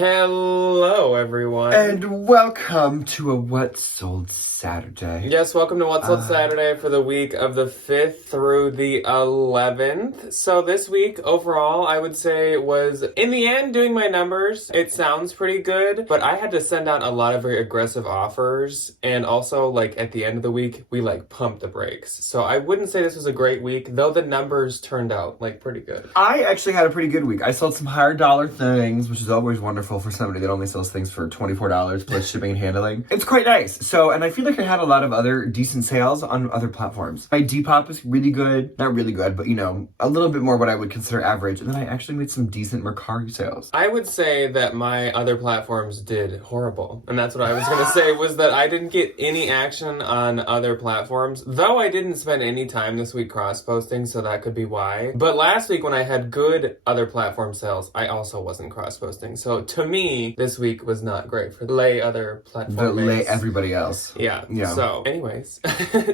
Hello, everyone. And welcome to a What Sold Saturday. Yes, welcome to What Sold Saturday for the week of the 5th through the 11th. So this week, overall, I would say was, in the end, doing my numbers. It sounds pretty good, but I had to send out a lot of very aggressive offers. And also, at the end of the week, we, pumped the brakes. So I wouldn't say this was a great week, though the numbers turned out, pretty good. I actually had a pretty good week. I sold some higher dollar things, which is always wonderful for somebody that only sells things for $24 plus shipping and handling. It's quite nice. So, and I feel like I had a lot of other decent sales on other platforms. My Depop is really good. Not really good, but a little bit more what I would consider average. And then I actually made some decent Mercari sales. I would say that my other platforms did horrible. And that's what I was going to say, was that I didn't get any action on other platforms, though I didn't spend any time this week cross-posting, so that could be why. But last week when I had good other platform sales, I also wasn't cross-posting. So to me, this week was not great for other platforms. Everybody else. Yeah. So anyways,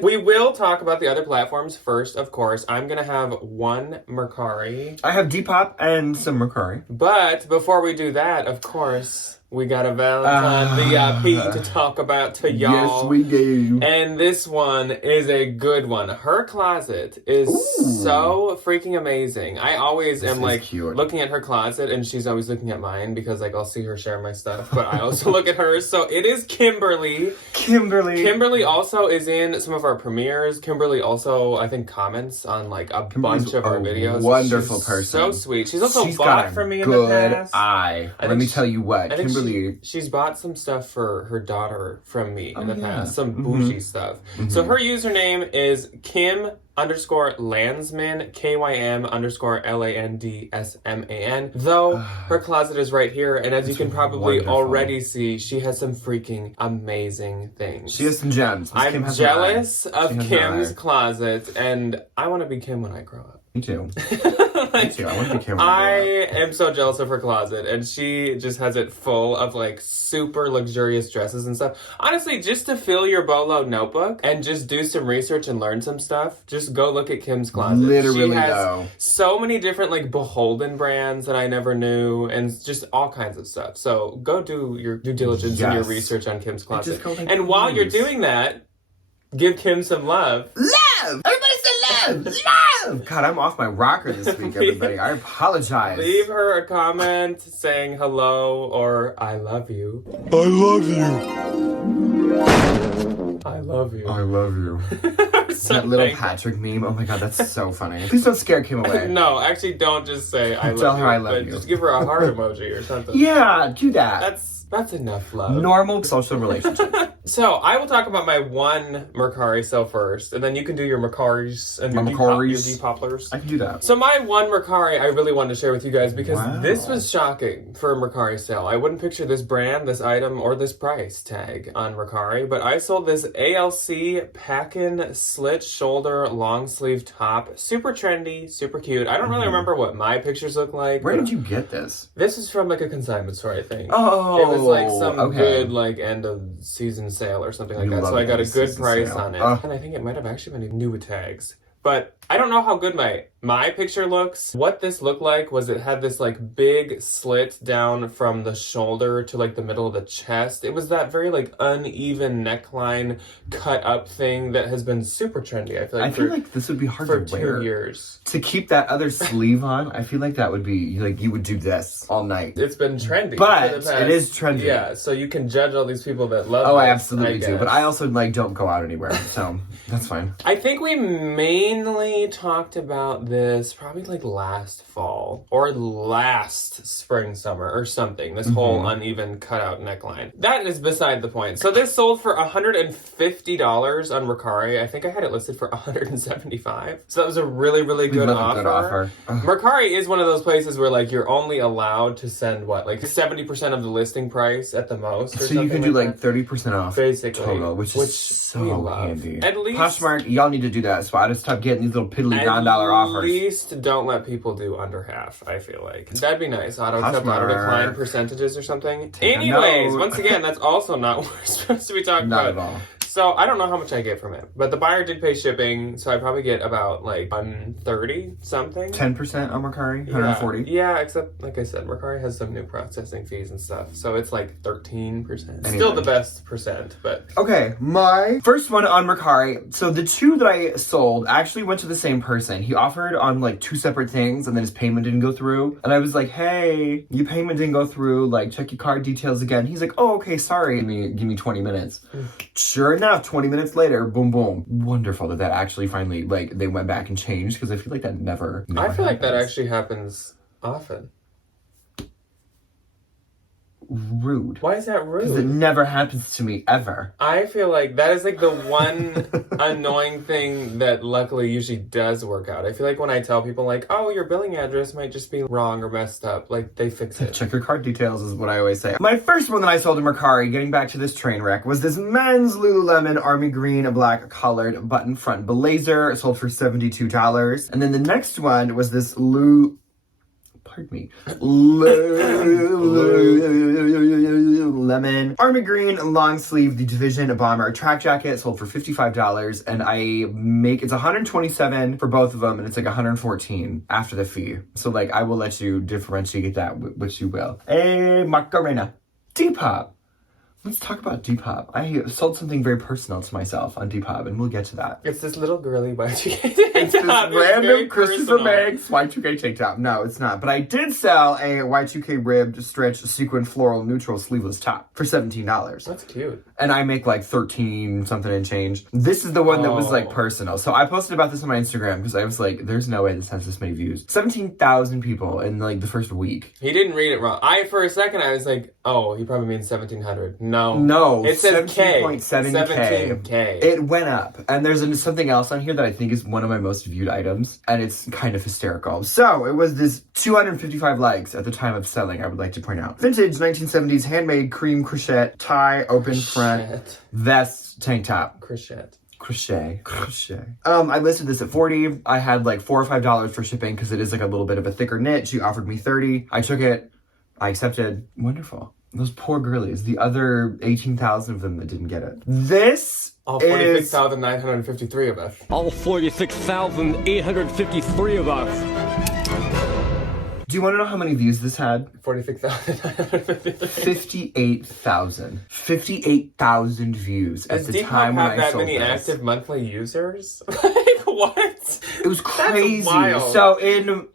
we will talk about the other platforms first, of course. I'm going to have one Mercari. I have Depop and some Mercari. But before we do that, of course, we got a Valentine VIP to talk about to y'all. Yes, we do. And this one is a good one. Her closet is so freaking amazing. I always am cute. Looking at her closet, and she's always looking at mine because I'll see her share my stuff, but I also look at hers. So it is Kimberly. Kimberly also is in some of our premieres. Kimberly also, I think, comments on a bunch of our videos. Wonderful she's person. So sweet. She's also She's bought from me in the past. Let me tell you what, Kimberly. She's bought some stuff for her daughter from me in the past. Some bougie stuff. So her username is Kim_Landsman, KYM_LANDSMAN. Though her closet is right here, and as you can probably already see, she has some freaking amazing things. She has some gems. I'm jealous of Kim's closet, and I want to be Kim when I grow up. Me too. Me too. I want to be Kim. I am so jealous of her closet, and she just has it full of super luxurious dresses and stuff. Honestly, just to fill your Bolo notebook and just do some research and learn some stuff, just go look at Kim's closet. Literally, she has so many different beholden brands that I never knew, and just all kinds of stuff. So go do your due diligence and your research on Kim's closet. And while you're doing that, give Kim some love. Love! Everybody say love! Love! God, I'm off my rocker this week, everybody. I apologize. Leave her a comment saying hello or I love you. I love you. I love you. I love you. That little Patrick meme. Oh my god, that's so funny. Please don't scare Kim away. No, actually don't just say I love you. Tell her I love you. Just give her a heart emoji or something. Yeah, do that. That's enough love. Normal social relationship. So, I will talk about my one Mercari sale first, and then you can do your Mercaris and your Depoplers. I can do that. So, my one Mercari I really wanted to share with you guys because this was shocking for a Mercari sale. I wouldn't picture this brand, this item, or this price tag on Mercari, but I sold this ALC Packin' Slit Shoulder Long Sleeve Top. Super trendy, super cute. I don't really remember what my pictures look like. Where did you get this? This is from a consignment store, I think. Oh, it was some good end of season sale or something like that. So I got a good price on it. And I think it might have actually been new tags. But I don't know how good my picture looks. What this looked like was it had this big slit down from the shoulder to the middle of the chest. It was that very uneven neckline cut up thing that has been super trendy. I feel like this would be hard to wear. For 2 years. To keep that other sleeve on, I feel like that would be you would do this all night. It's been trendy. But it is trendy. Yeah, so you can judge all these people that love I absolutely do. But I also don't go out anywhere. So that's fine. I think we mainly talked about this probably last fall or last spring, summer or something. This whole uneven cutout neckline. That is beside the point. So this sold for $150 on Mercari. I think I had it listed for $175. So that was a really, really good offer. Mercari is one of those places where you're only allowed to send 70% of the listing price at the most. So you can do 30% off basically total, which is so handy. At least Poshmark, y'all need to do that. So I just stopped getting these little piddly $9 offers. At least don't let people do under half, I feel like. That'd be nice. Auto decline percentages or something. Anyways, once again, that's also not what we're supposed to be talking about. Not at all. So I don't know how much I get from it, but the buyer did pay shipping, so I probably get about like 130 something. 10% on Mercari, 140. Yeah, except like I said, Mercari has some new processing fees and stuff, so it's like 13%. Anyway. Still the best percent, but Okay, my first one on Mercari. So the two that I sold actually went to the same person. He offered on like two separate things, and then his payment didn't go through. And I was like, hey, your payment didn't go through. Like, check your card details again. He's like, oh, okay, sorry. Give me 20 minutes. Sure enough, 20 minutes later, boom, boom. Wonderful that actually finally, like, they went back and changed, because I feel like that never I feel like that happens. actually happens often. Rude. Why is that Because it rude? never happens to me, ever. I feel like that is like the one annoying thing that luckily usually does work out. I feel like when I tell people like, oh, your billing address might just be wrong or messed up, like they fix it. Check your card details is what I always say. My first one that I sold in Mercari, getting back to this train wreck, was this men's Lululemon army green black collared button front blazer. It sold for $72. And then the next one was this Lululemon army green long sleeve, the Division Bomber track jacket, sold for $55, and it's $127 for both of them, and it's like $114 after the fee. So like I will let you differentiate that which you will. Hey, Macarena. Depop. Let's talk about Depop. I sold something very personal to myself on Depop, and we'll get to that. It's this little girly Y2K It's this random Christopher Banks Y2K tank top. No, it's not. But I did sell a Y2K ribbed stretch sequin floral neutral sleeveless top for $17. That's cute. And I make like 13 something and change. This is the one that was like personal. So I posted about this on my Instagram because I was like, there's no way this has this many views. 17,000 people in like the first week. He didn't read it wrong. For a second, I was like, oh, he probably means 1,700. No, it says K. 17.7K. 17K. It went up. And there's something else on here that I think is one of my most viewed items. And it's kind of hysterical. So it was this 255 likes at the time of selling, I would like to point out. Vintage 1970s handmade cream crochet tie open front vest tank top. Crochet. I listed this at $40. I had like $4 or $5 for shipping because it is like a little bit of a thicker knit. She offered me $30. I took it. I accepted. Wonderful. Those poor girlies. The other 18,000 of them that didn't get it. This All is 46,953 of us. All 46,853 of us. Do you want to know how many views this had? 46,953. 58,000. 58,000 views at Does the Depop time when have I that sold many this. active monthly users? Like, what? It was crazy. wild. So in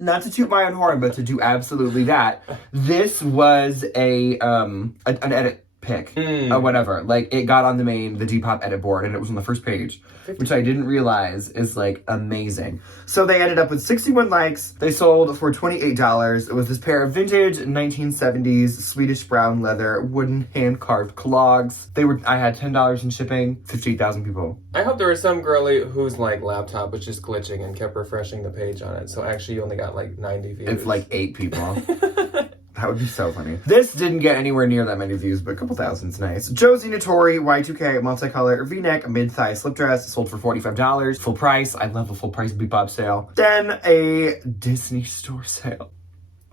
not to toot my own horn, but to do absolutely that, this was an edit pick or whatever. Like it got on the Depop edit board, and it was on the first page, which I didn't realize is like amazing. So they ended up with 61 likes. They sold for $28. It was this pair of vintage 1970s Swedish brown leather wooden hand carved clogs. I had $10 in shipping. 58,000 people. I hope there was some girly whose like laptop was just glitching and kept refreshing the page on it. So actually you only got like 90 views. It's like 8 people. That would be so funny. This didn't get anywhere near that many views, but a couple thousand's nice. Josie Notori Y2K multicolor V-neck mid-thigh slip dress sold for $45. Full price. I love a full price Bebop sale. Then a Disney store sale.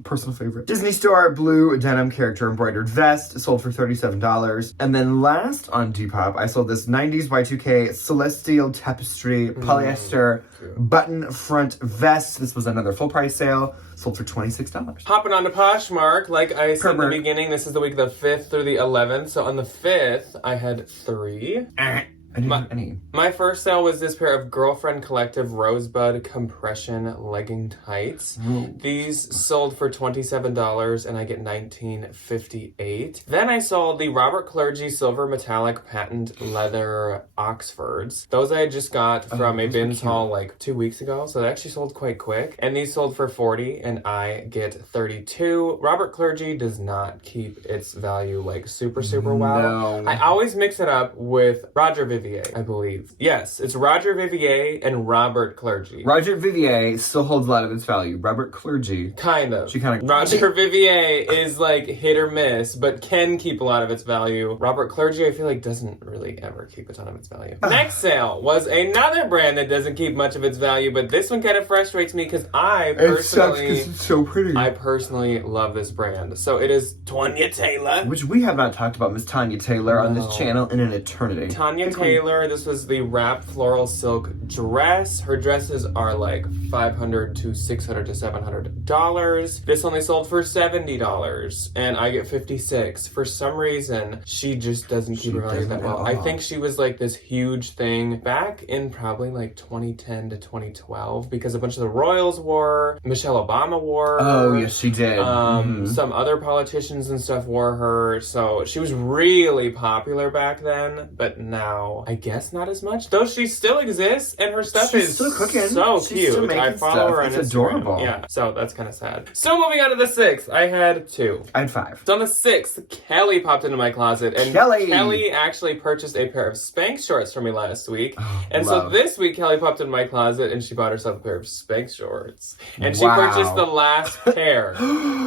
Personal favorite. Disney Store blue denim character embroidered vest sold for $37. And then last on Depop, I sold this 90s Y2K celestial tapestry polyester button front vest. This was another full price sale. Sold for $26. Hopping on to Poshmark, like I said in the Pervert. beginning, this is the week of the 5th through the 11th. So on the 5th, I had 3. I didn't have any. My first sale was this pair of Girlfriend Collective Rosebud compression legging tights. These sold for $27 and I get $19.58. Then I sold the Robert Clergy silver metallic patent leather Oxfords. Those I just got from a bins haul like 2 weeks ago, so they actually sold quite quick. And these sold for $40 and I get $32. Robert Clergy does not keep its value like super well. No. I always mix it up with Roger Vivian. Vivier, I believe. Yes, it's Roger Vivier and Robert Clergy. Roger Vivier still holds a lot of its value. Robert Clergy. Kind of. She kind of... Roger Vivier is like hit or miss, but can keep a lot of its value. Robert Clergy, I feel like, doesn't really ever keep a ton of its value. Next sale was another brand that doesn't keep much of its value, but this one kind of frustrates me because I personally... It's so pretty. I personally love this brand. So it is Tanya Taylor. Which we have not talked about Miss Tanya Taylor on this channel in an eternity. Tanya Taylor, this was the wrapped floral silk dress. Her dresses are like $500 to $600 to $700. This only sold for $70, and I get $56. For some reason, she just doesn't keep her value that well. I think she was like this huge thing back in probably like 2010 to 2012 because a bunch of the royals wore, Michelle Obama wore. Oh, yes, she did. Some other politicians and stuff wore her, so she was really popular back then, but now I guess not as much. Though she still exists, and her stuff She's is still cooking. so She's cute. still making I follow her on stuff. It's Instagram. adorable. Yeah, so that's kind of sad. So moving on to the 6th, I had 2. I had 5. So on the 6th, Kelly popped into my closet, and Kelly actually purchased a pair of Spanx shorts for me last week. And so this week, Kelly popped into my closet, and she bought herself a pair of Spanx shorts. And she purchased the last pair.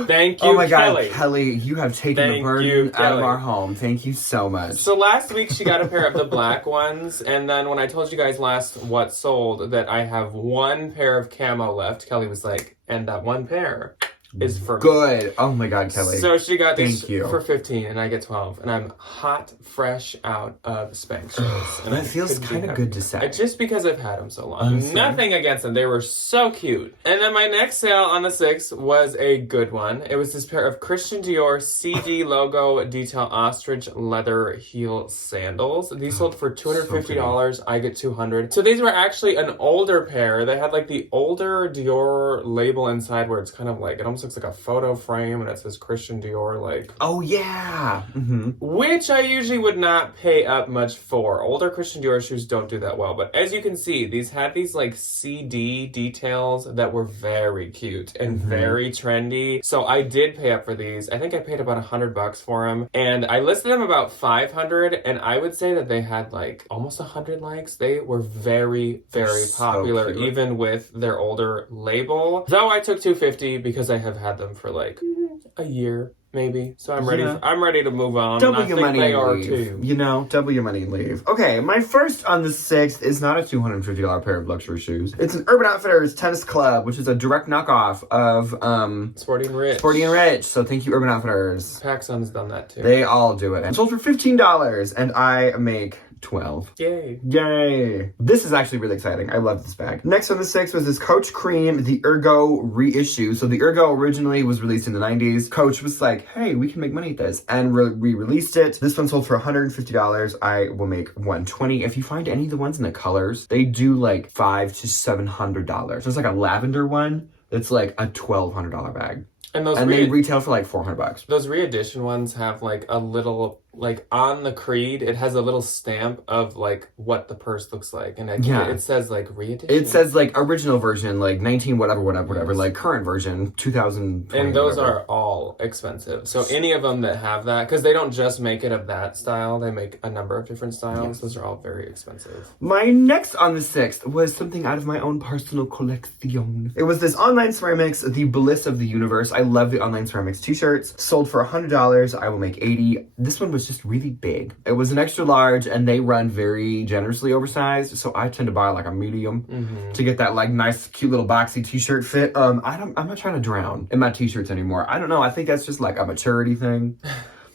Thank you, Oh my Kelly. God, Kelly, you have taken the burden out of our home. Thank you so much. So last week she got a pair of the black ones, and then when I told you guys last what sold that I have one pair of camo left, Kelly was like, and that one pair is for me. Good. Oh my God, Kelly. So she got these for $15 and I get $12, and I'm hot, fresh out of Spanx shorts. And that feels kind of good to say. Just because I've had them so long. Honestly. Nothing against them. They were so cute. And then my next sale on the 6th was a good one. It was this pair of Christian Dior CD logo detail ostrich leather heel sandals. These sold for $250. I get $200. So these were actually an older pair. They had like the older Dior label inside where it's kind of like, it almost looks like a photo frame, and it says Christian Dior, like... Oh, yeah! Which I usually would not pay up much for. Older Christian Dior shoes don't do that well, but as you can see, these had these, like, CD details that were very cute and very trendy, so I did pay up for these. I think I paid about $100 for them, and I listed them about $500, and I would say that they had, like, almost 100 likes. They were very, very popular, even with their older label. Though I took $250 because I have had them for like a year, maybe. So I'm ready. I'm ready to move on. Double your money and leave. You know, double your money and leave. Okay, my first on the 6th is not a $250 pair of luxury shoes. It's an Urban Outfitters Tennis Club, which is a direct knockoff of Sporty and Rich. Sporty and Rich. So thank you, Urban Outfitters. PacSun's done that too. They all do it. And sold for $15, and I make 12. Yay. Yay. This is actually really exciting. I love this bag. Next on the 6th was this Coach Cream, the Ergo reissue. So the Ergo originally was released in the 90s. Coach was like, hey, we can make money at this. And we released it. This one sold for $150. I will make $120. If you find any of the ones in the colors, they do like $500 to $700. There's like a lavender one that's like a $1,200 bag. And they retail for like $400. Those re-edition ones have like a little, like on the creed, it has a little stamp of like what the purse looks like. And it says like re-edition. It says like original version, like 19 whatever, like current version, 2020. And those are all expensive. So any of them that have that, because they don't just make it of that style, they make a number of different styles. Yes. Those are all very expensive. My next on the 6th was something out of my own personal collection. It was this online ceramics, the Bliss of the Universe. I love the online ceramics t-shirts. Sold for $100. I will make $80. This one was just really big. It was an extra large, and they run very generously oversized, so I tend to buy like a medium to get that like nice cute little boxy t-shirt fit. I'm not trying to drown in my t-shirts anymore. I don't know, I think that's just like a maturity thing.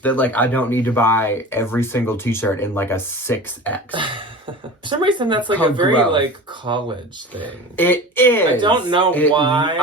That like I don't need to buy every single t-shirt in like a 6X. For some reason, that's like a very like college thing. It is. I don't know why.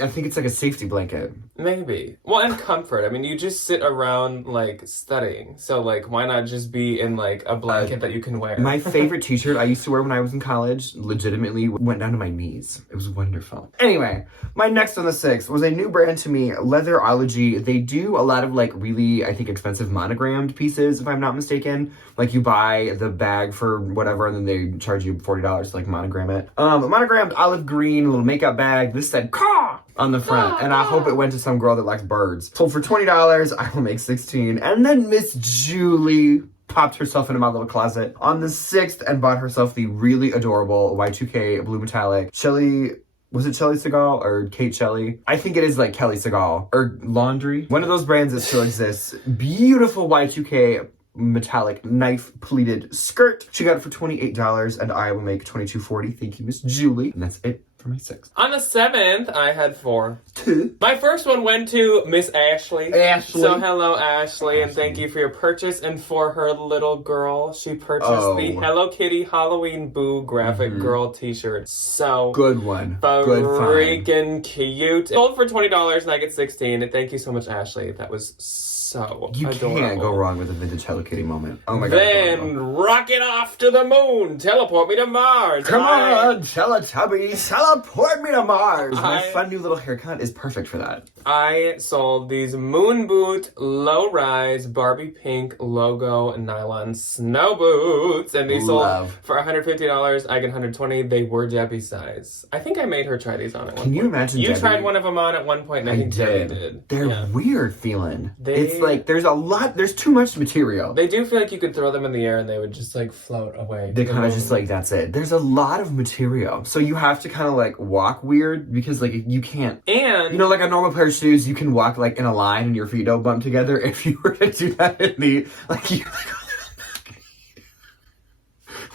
I think it's like a safety blanket. Maybe. Well, and comfort. I mean, you just sit around like studying. So like, why not just be in like a blanket that you can wear? My favorite t-shirt I used to wear when I was in college legitimately went down to my knees. It was wonderful. Anyway, my next on the 6th was a new brand to me, Leatherology. They do a lot of like really, I think, expensive monogrammed pieces, if I'm not mistaken. Like you buy the bag for whatever, and then they charge you $40 to like monogram it. A monogrammed olive green little makeup bag. This said "Caw" on the front, and I hope it went to some girl that likes birds. Sold for $20. I will make $16. And then Miss Julie popped herself into my little closet on the 6th and bought herself the really adorable Y2K blue metallic Shelly. Was it Shelly Segal or Kate Shelley? I think it is like Kelly Segal or Laundry. One of those brands that still exists. Beautiful Y2K metallic knife pleated skirt. She got it for $28 and I will make $22.40. Thank you, Miss Julie. And that's it for my 6th. On the 7th, I had 4. 2. My first one went to Miss Ashley. Ashley. So hello, Ashley, and thank you for your purchase. And for her little girl, she purchased the Hello Kitty Halloween Boo graphic girl t-shirt. So good one. Good freaking cute. Sold for $20 and I get 16. And thank you so much, Ashley. That was so You adorable. can't go wrong with a vintage Hello Kitty moment. Oh my god. Then rocket off to the moon. Teleport me to Mars. Come on, Teletubbies, teleport me to Mars. My fun new little haircut is perfect for that. I sold these moon boot low rise Barbie pink logo nylon snow boots, and these sold for $150. I get $120. They were Debbie's size. I think I made her try these on at one point. Can you imagine? You tried one of them on at one point, and I think Debbie did. They're weird feeling. It's like there's too much material. They do feel like you could throw them in the air and they would just like float away. They kind of just like, that's it. There's a lot of material. So you have to kind of like walk weird because like you can't. And you know, like a normal pair of shoes, you can walk like in a line and your feet don't bump together. If you were to do that in the, like you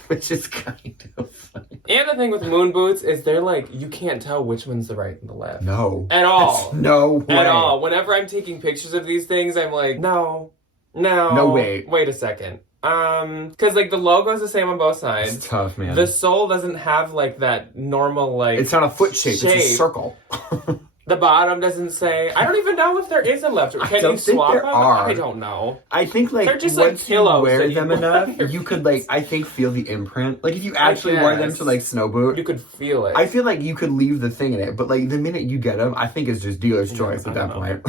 which is kind of funny. And the thing with moon boots is they're like, you can't tell which one's the right and the left. No. At all. No way. At all. Whenever I'm taking pictures of these things, I'm like, no way. Wait a second. Cause like the logo's the same on both sides. It's tough, man. The sole doesn't have like that normal like. It's not a foot shape. It's a circle. The bottom doesn't say. I don't even know if there is a left. Can you swap them? I don't know. I think like they're just once like pillows you wear them enough, you could like I think feel the imprint. Like if you actually wore them to like snow boot, you could feel it. I feel like you could leave the thing in it, but like the minute you get them, I think it's just dealer's choice at that point.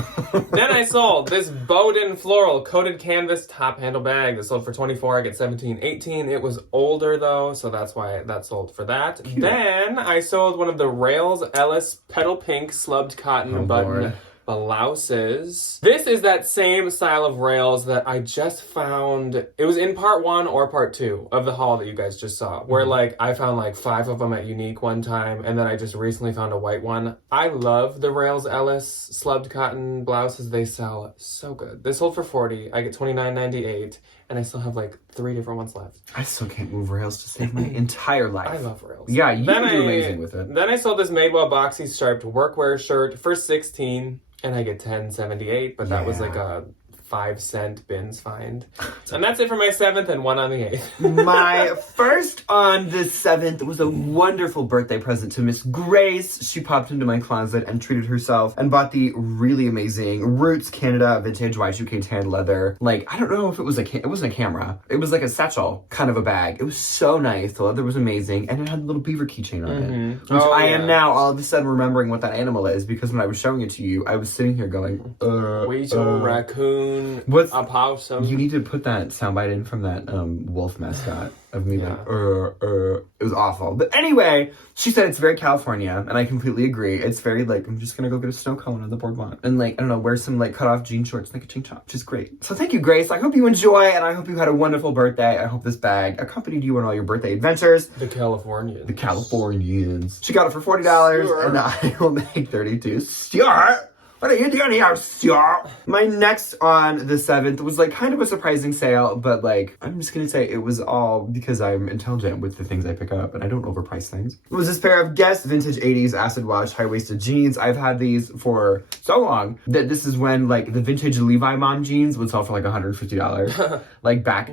Then I sold this Bowden floral coated canvas top handle bag that sold for $24. I get $17.18. It was older though, so that's why that sold for that. Cute. Then I sold one of the Rails Ellis petal pink slubbed cotton button blouses. This is that same style of rails that I just found. It was in part 1 or part 2 of the haul that you guys just saw, where like I found like 5 of them at Unique one time, and then I just recently found a white one. I love the Rails Ellis slubbed cotton blouses. They sell so good. This sold for $40. I get $29.98. And I still have like 3 different ones left. I still can't move rails to save my entire life. I love rails. Yeah, you do amazing with it. Then I sold this Madewell boxy striped workwear shirt for $16, and I get $10.78. But that was like a 5-cent bins find. And that's it for my 7th and one on the 8th. My first on the 7th was a wonderful birthday present to Miss Grace. She popped into my closet and treated herself and bought the really amazing Roots Canada vintage Y2K tan leather. Like, I don't know if it was it wasn't a camera. It was like a satchel, kind of a bag. It was so nice. The leather was amazing. And it had a little beaver keychain on it. Which I am now all of a sudden remembering what that animal is, because when I was showing it to you, I was sitting here going, Weasel, raccoon, what's a possum. You need to put that soundbite in from that wolf mascot of me like, It was awful. But anyway, she said it's very California, and I completely agree. It's very like, I'm just gonna go get a snow cone on the boardwalk and like, I don't know, wear some like cut off jean shorts and like a chain top, which is great. So thank you, Grace. I hope you enjoy, and I hope you had a wonderful birthday. I hope this bag accompanied you on all your birthday adventures. The Californians. The Californians. She got it for $40, and I will make $32. Sure. What are you doing here, sir? My next on the 7th was like kind of a surprising sale, but like, I'm just gonna say it was all because I'm intelligent with the things I pick up and I don't overprice things. It was this pair of Guess vintage 80s acid wash high-waisted jeans. I've had these for so long that this is when like the vintage Levi mom jeans would sell for like $150. Like back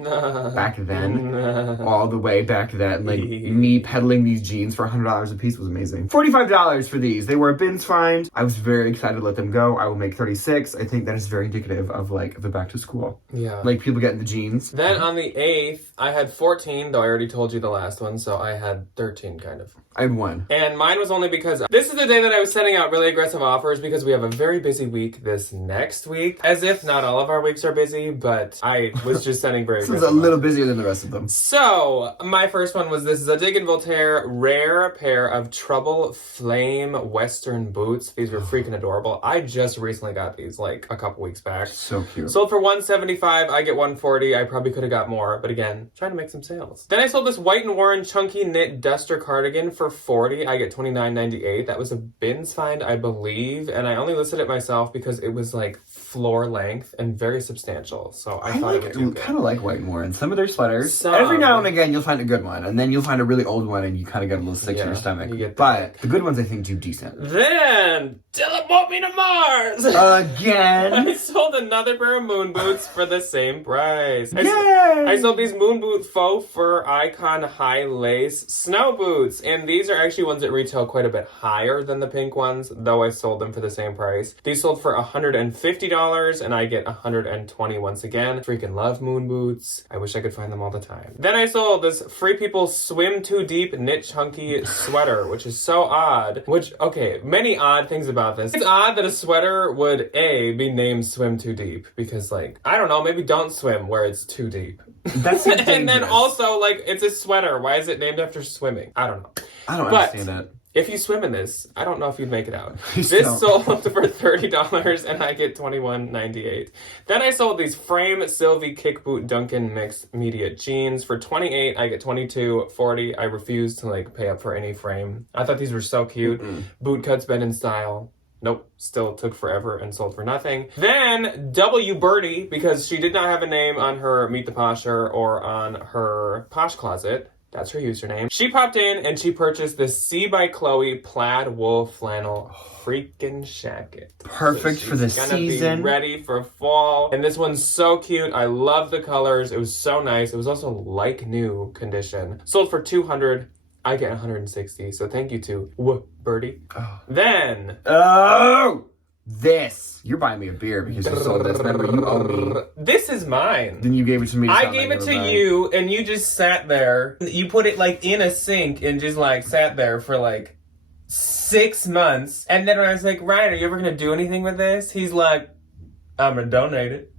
then, all the way back then, like me peddling these jeans for $100 a piece was amazing. $45 for these. They were a bins find. I was very excited to let them go. I will make $36. I think that is very indicative of like the back to school. Yeah. Like people getting the jeans. Then on the 8th, I had 14, though I already told you the last one, so I had 13 kind of. I had one. And mine was only because this is the day that I was sending out really aggressive offers because we have a very busy week this next week. As if not all of our weeks are busy, but I was just sending very aggressive This is a little busier than the rest of them. So, my first one was this is a Dig & Voltaire rare pair of Trouble Flame Western boots. These were freaking adorable. I just recently got these like a couple weeks back. So cute. Sold for $175, I get $140. I probably could have got more, but again, trying to make some sales. Then I sold this White & Warren chunky knit duster cardigan for $40. I get $29.98. That was a bins find, I believe, and I only listed it myself because it was like floor length and very substantial. So I thought it would do good. Kind of like White & Warren. Some of their sweaters. Every now and again, you'll find a good one, and then you'll find a really old one, and you kind of get a little sick to your stomach. But the good ones, I think, do decent. Then teleport me to Mars again. I sold another pair of moon boots for the same price. Yay! I sold these moon boot faux fur icon high lace snow boots, and these are actually ones that retail quite a bit higher than the pink ones, though I sold them for the same price. These sold for $150, and I get $120 once again. Freaking love moon boots. I wish I could find them all the time. Then I sold this Free People Swim Too Deep knit chunky sweater, which is so odd. Which, okay, many odd things about this. It's odd that a sweater would A, be named Swim Too Deep, because like, I don't know, maybe don't swim where it's too deep. That's dangerous. And then also, like, it's a sweater. Why is it named after swimming? I don't know. I don't understand it. If you swim in this, I don't know if you'd make it out. Please this don't. sold for $30 and I get $21.98. Then I sold these Frame Sylvie Kick Boot Duncan Mixed Media Jeans for $28. I get $22.40. I refuse to like pay up for any frame. I thought these were so cute. Boot cuts been in style. Nope, still took forever and sold for nothing. Then W Birdie, because she did not have a name on her Meet the Posher or on her Posh Closet. That's her username. She popped in and she purchased this C by Chloe plaid wool flannel freaking jacket. Perfect for the season. season. Be ready for fall. And this one's so cute. I love the colors. It was so nice. It was also like new condition. Sold for $200. I get $160. So thank you to Birdie. Oh. Then. You're buying me a beer because you sold this. Remember, you owe me. This is mine. Then you gave it to me. I gave it to you, and you just sat there. You put it like in a sink and just like sat there for like 6 months. And then when I was like, Ryan, are you ever gonna do anything with this? He's like, I'm gonna donate it.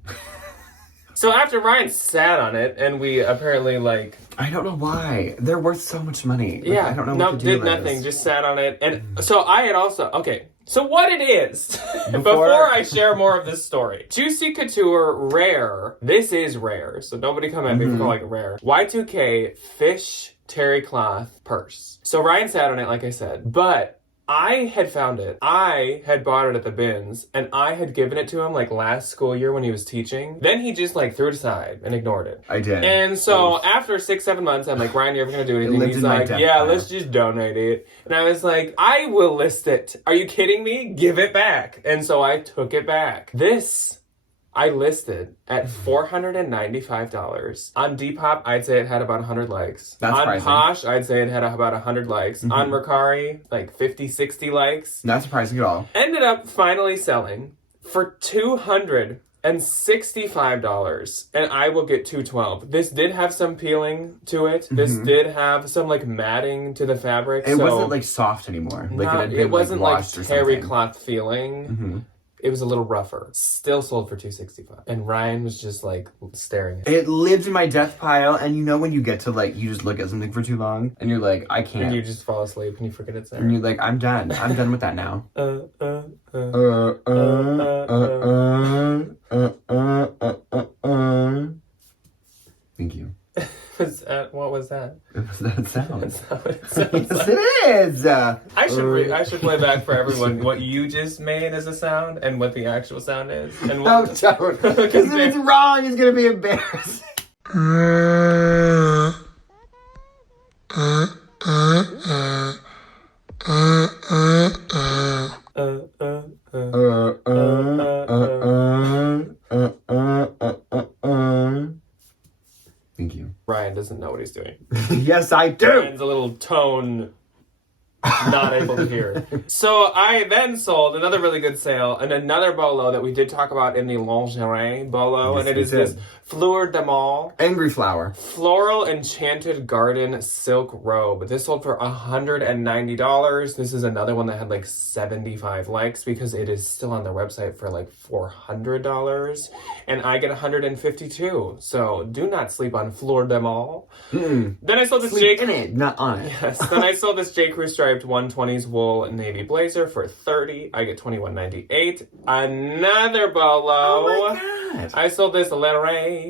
So after Ryan sat on it, and we apparently like. I don't know why. They're worth so much money. Yeah, I don't know what to do did nothing. Just sat on it. And so I had also, okay. So what it is, before I share more of this story. Juicy Couture Rare, this is rare, so nobody come at me for calling it rare. Y2K fish terry cloth purse. So Ryan sat on it, like I said, but I had found it. I had bought it at the bins, and I had given it to him like last school year when he was teaching. Then he just like threw it aside and ignored it. I did. And so after 6-7 months, I'm like, Ryan, you ever gonna do anything? He's like, yeah, let's just donate it. And I was like, I will list it. Are you kidding me? Give it back. And so I took it back. This I listed at $495. On Depop, I'd say it had about 100 likes. That's on surprising. Posh, I'd say it had about 100 likes. On Mercari, like 50, 60 likes. Not surprising at all. Ended up finally selling for $265, and I will get $212. This did have some peeling to it. This did have some like matting to the fabric. It wasn't like soft anymore. Like it wasn't like washed or terry something. cloth feeling. It was a little rougher. Still sold for $265. And Ryan was just like staring at it. It lived in my death pile, and you know when you get to like, you just look at something for too long, and you're like, I can't. And you just fall asleep and you forget it's there. And you're like, I'm done. I'm done with that now. Thank you. What was that? It was that sound. That's not what it sounds Yes, like. it is. I should play back for everyone what you just made as a sound and what the actual sound is. And Oh, what, don't. Because if it's wrong, it's gonna be embarrassing. Thank you. Ryan doesn't know what he's doing. Yes, I do. Ryan's a little tone not able to hear. So I then sold another really good sale and another bolo that we did talk about in the lingerie bolo, Yes, and it we is did. this Fleur de Mal Angry flower. Floral Enchanted Garden Silk Robe. This sold for $190. This is another one that had like 75 likes because it is still on their website for like $400. And I get 152. So do not sleep on Fleur de Mal. Then I sold this Sleep J. in it, not on it. Yes. Then I sold this J. Crew striped 120s wool navy blazer for $30. I get $21.98. Another bolo. Oh my God. I sold this Leray.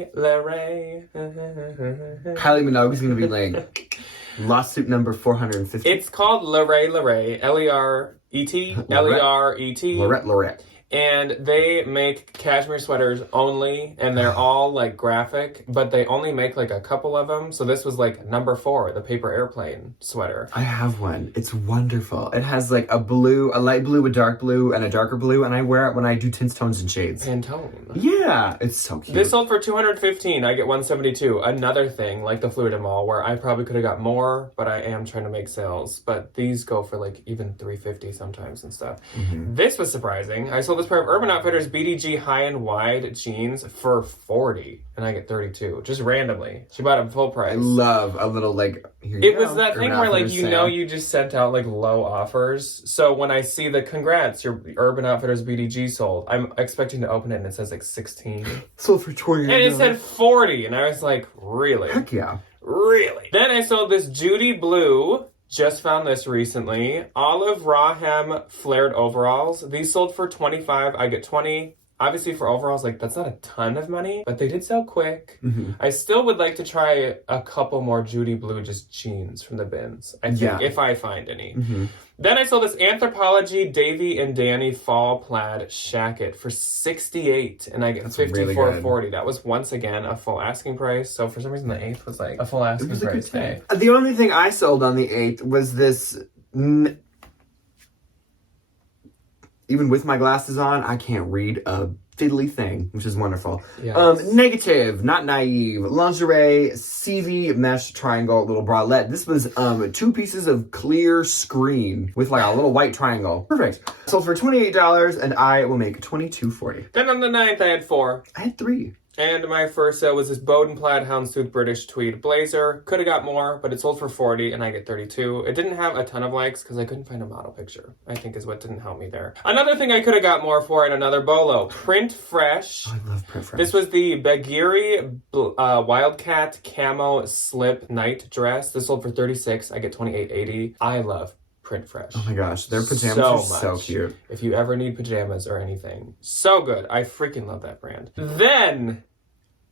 Kylie Minogue is going to be like lawsuit number 450. It's called Leray. L-E-R-E-T. L-E-R-E-T. Lorette. And they make cashmere sweaters only, and they're all like graphic, but they only make like a couple of them. So this was like number 4, the paper airplane sweater. I have one. It's wonderful. It has like a light blue, a dark blue, and a darker blue, and I wear it when I do tints, tones, and shades. Pantone. Yeah, it's so cute. This sold for $215. I get $172. Another thing, like the Fleur de Mal, where I probably could have got more, but I am trying to make sales. But these go for like even $350 sometimes and stuff. This was surprising. I sold this pair of Urban Outfitters BDG high and wide jeans for $40, and I get $32 just randomly. She bought them full price. I love a little like. Here It you was go, that Urban thing where like Outfitters you sale. know you just sent out like low offers. So when I see the congrats, your Urban Outfitters BDG sold, I'm expecting to open it and it says like 16, Sold for $20. and it said 40, and I was like, really? Heck yeah. Really? Then I sold this Judy Blue. Just found this recently. Olive raw hem flared overalls. These sold for $25. I get $20. Obviously for overalls, like that's not a ton of money, but they did sell quick. I still would like to try a couple more Judy Blue just jeans from the bins. I think if I find any. Then I sold this Anthropology Davy and Danny fall plaid shacket for $68, and I get $54.40. That was once again a full asking price. So for some reason the 8th was like a full asking price day. The only thing I sold on the 8th was this. Even with my glasses on, I can't read a fiddly thing, which is wonderful. Yes. Negative, not naive. Lingerie, CV mesh triangle, little bralette. This was 2 pieces of clear screen with like a little white triangle. Perfect. Sold for $28, and I will make $22.40. Then on the 9th, I had 4. I had 3. And my first sale was this Bowden plaid houndstooth British tweed blazer. Could have got more, but it sold for $40 and I get $32. It didn't have a ton of likes because I couldn't find a model picture, I think is what didn't help me there. Another thing I could have got more for in another bolo, Print Fresh. I love Print Fresh. This was the Bagheeri Wildcat camo slip night dress. This sold for $36. I get $28.80. I love Print Fresh. Oh my gosh, their pajamas are so much. cute. If you ever need pajamas or anything. So good. I freaking love that brand. Then,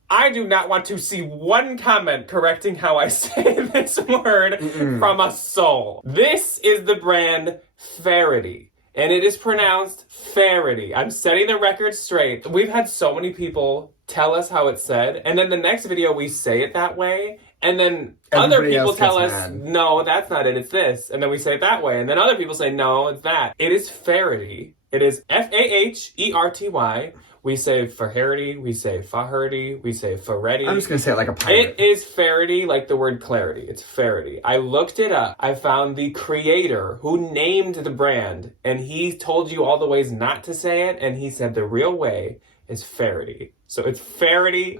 I do not want to see one comment correcting how I say this word from a soul. This is the brand Farity, and it is pronounced Farity. I'm setting the record straight. We've had so many people tell us how it's said, and then the next video we say it that way, and then other Everybody people else tell gets us, mad. no, that's not it, it's this. And then we say it that way. And then other people say, no, it's that. It is Farity. It is Faherty. We say Faherty. We say Faherty. We say Faretti. I'm just going to say it like a pirate. It is Farity, like the word clarity. It's Farity. I looked it up. I found the creator who named the brand. And he told you all the ways not to say it. And he said the real way is Farity. So it's Farity.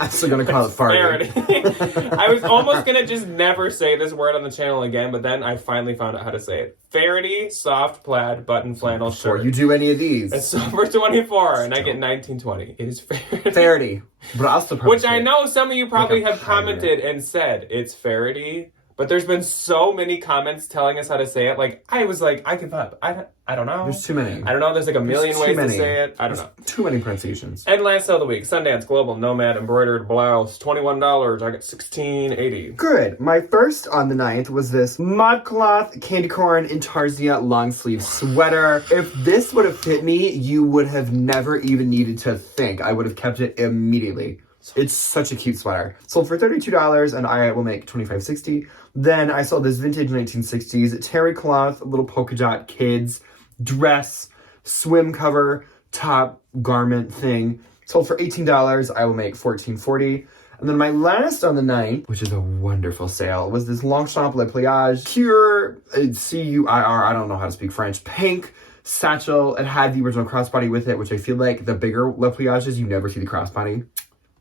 I'm still going to call it Farty. Farity. I was almost going to just never say this word on the channel again, but then I finally found out how to say it. Farity soft plaid button flannel Before shirt. you do any of these. It's sold for $24, and I get $19.20. It is Farity. Farity. But I'll still probably Which I say it. know some of you probably Like a have commented and said it's Farity, but there's been so many comments telling us how to say it. Like, I was like, I give up. I don't know. There's too many. I don't know. There's like a million too ways to many. say it. I don't know. Too many pronunciations. And last sale of the week, Sundance Global Nomad embroidered blouse, $21. I got $16.80. Good. My first on the 9th was this ModCloth candy corn intarsia long sleeve sweater. If this would have fit me, you would have never even needed to think. I would have kept it immediately. It's such a cute sweater. Sold for $32, and I will make $25.60. Then I sold this vintage 1960s terry cloth little polka dot kids dress swim cover top garment thing. Sold for $18. I will make $14.40. And then my last on the night, which is a wonderful sale, was this Longchamp Le Pliage Pure C-U-I-R, I don't know how to speak French, pink satchel. It had the original crossbody with it, which I feel like the bigger Le Pliages, you never see the crossbody.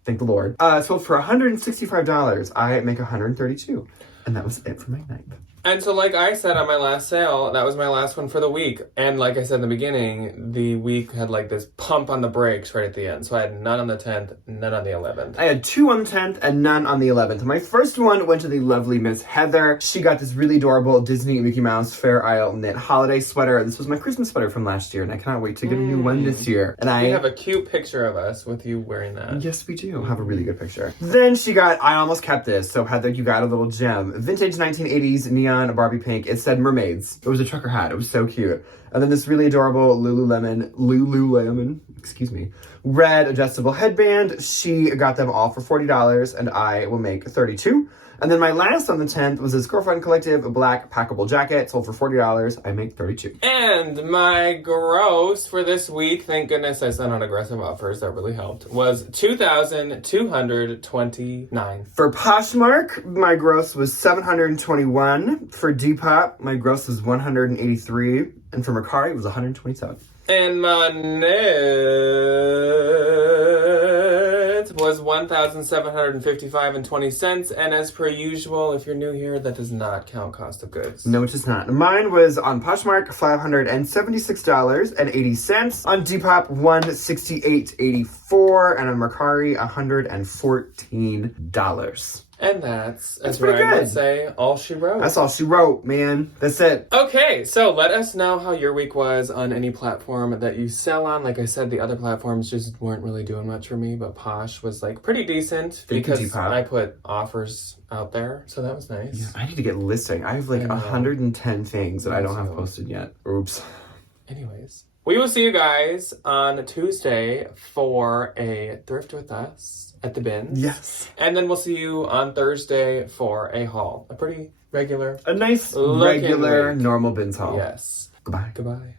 Thank the Lord. Sold for $165. I make $132. And that was it for my night. And so like I said on my last sale, that was my last one for the week. And like I said in the beginning, the week had like this pump on the brakes right at the end. So I had none on the 10th, none on the 11th. I had 2 on the 10th and none on the 11th. My first one went to the lovely Miss Heather. She got this really adorable Disney Mickey Mouse Fair Isle knit holiday sweater. This was my Christmas sweater from last year, and I cannot wait to get a new one this year. And We have a cute picture of us with you wearing that. Yes, we do have a really good picture. Then she got, I almost kept this, so Heather, you got a little gem. Vintage 1980s neon Barbie pink. It said mermaids. It was a trucker hat. It was so cute. And then this really adorable Lululemon, excuse me, red adjustable headband. She got them all for $40, and I will make $32. And then my last on the 10th was this Girlfriend Collective black packable jacket, sold for $40. I make $32. And my gross for this week, thank goodness I sent on aggressive offers, that really helped, was $2,229. For Poshmark, my gross was $721. For Depop, my gross was $183. And for Mercari, it was $127. And my net was $1,755.20. And as per usual, if you're new here, that does not count cost of goods. No, it does not. Mine was on Poshmark, $576.80. On Depop, $168.84. And on Mercari, $114. And that's as pretty Ryan good. would say, all she wrote. That's all she wrote, man. That's it. Okay, so let us know how your week was on any platform that you sell on. Like I said, the other platforms just weren't really doing much for me, but Posh was like pretty decent because Depop. I put offers out there, so that was nice. Yeah, I need to get listing. I have like 110 things that I don't have posted yet. Oops. Anyways, we will see you guys on Tuesday for a thrift with us at the bins. Yes. And then we'll see you on Thursday for a haul. A pretty regular. A nice, Looking regular, week. normal bins haul. Yes. Goodbye. Goodbye.